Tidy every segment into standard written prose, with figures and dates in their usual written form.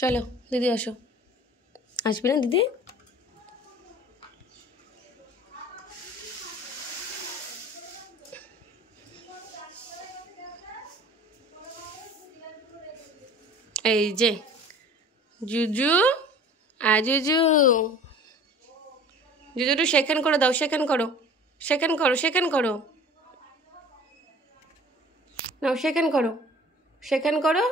চলো দিদি আসো। আসবি না দিদি? এই যে জুজু, জুজু, জুজু একটু সেকেন্ড করে দাও, সেকেন্ড করো, সেকেন্ড করো, সেকেন্ড করো, নাও সেকেন্ড করো, সেকেন্ড করো।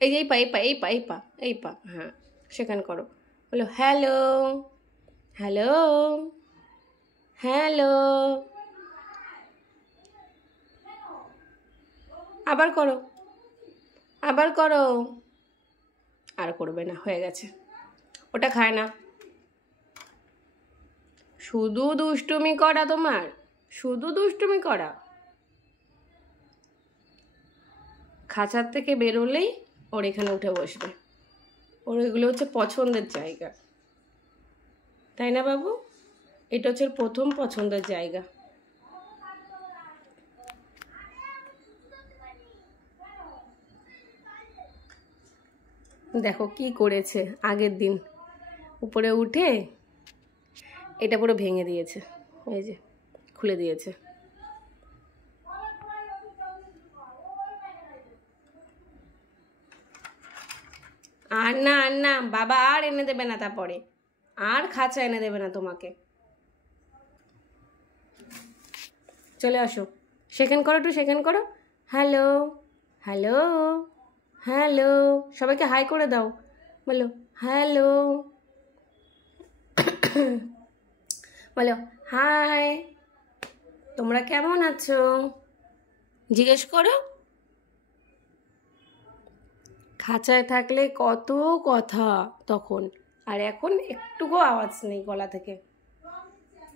এই যে এই পা, এই পা, এই পা, এই পা, এই পা, হ্যাঁ সেকেন্ড করো। বলো হ্যালো, হ্যালো, হ্যালো। আবার করো, আবার করো। আর করবে না, হয়ে গেছে। ওটা খায় না। শুধু দুষ্টুমি করা তোমার, শুধু দুষ্টুমি করা। খাঁচার থেকে বেরোলেই ওর এখানে উঠে বসবে। ওর এগুলো হচ্ছে পছন্দের জায়গা, তাই না বাবু? এটা হচ্ছে প্রথম পছন্দের জায়গা। দেখো কি করেছে আগের দিন, উপরে উঠে এটা পুরো ভেঙে দিয়েছে, এই যে খুলে দিয়েছে। আর না, আর না, বাবা আর এনে দেবে না, তারপরে আর খাঁচা এনে দেবে না তোমাকে। চলে আসো, সেকেন্ড করো, একটু সেকেন্ড করো। হ্যালো, হ্যালো, হ্যালো, সবাইকে হাই করে দাও। বলো হ্যালো, বলো হাই, তোমরা কেমন আছো জিজ্ঞেস করো। খাঁচায় থাকলে কত কথা তখন, আর এখন একটুকু আওয়াজ নেই গলা থেকে।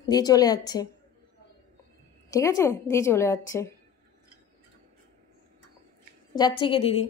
দিয়ে চলে যাচ্ছে, ঠিক আছে, দিয়ে চলে যাচ্ছে। যাচ্ছি কে দিদি?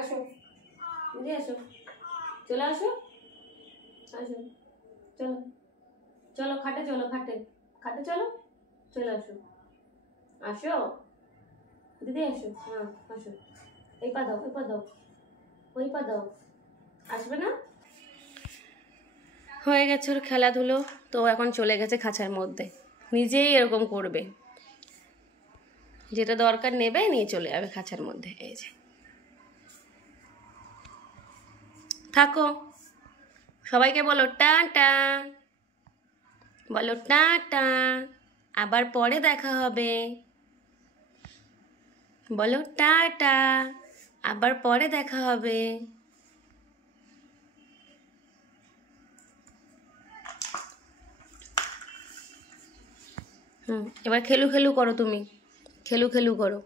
আসো দিদি, আসো, চলে আসো, আসো, চলো, চলো খাটে, চলো খাটে, খাটে চলো, চলে আসো, আসো দিদি, আসো, হ্যাঁ আসো। এই পা দাও, ওই পা দাও, ওই পা দাও। আসবে না? হয়ে গেছে ওর খেলাধুলো, তো এখন চলে গেছে খাঁচার মধ্যে। নিজেই এরকম করবে, যেটা দরকার নেবে নিয়ে চলে যাবে খাঁচার মধ্যে। এই যে থাকো, সবাইকে বলো টাটা, বলো টাটা, আবার পরে দেখা হবে। বলো টাটা, আবার পরে দেখা হবে। এবার খেলু খেলু করো, তুমি খেলু খেলু করো।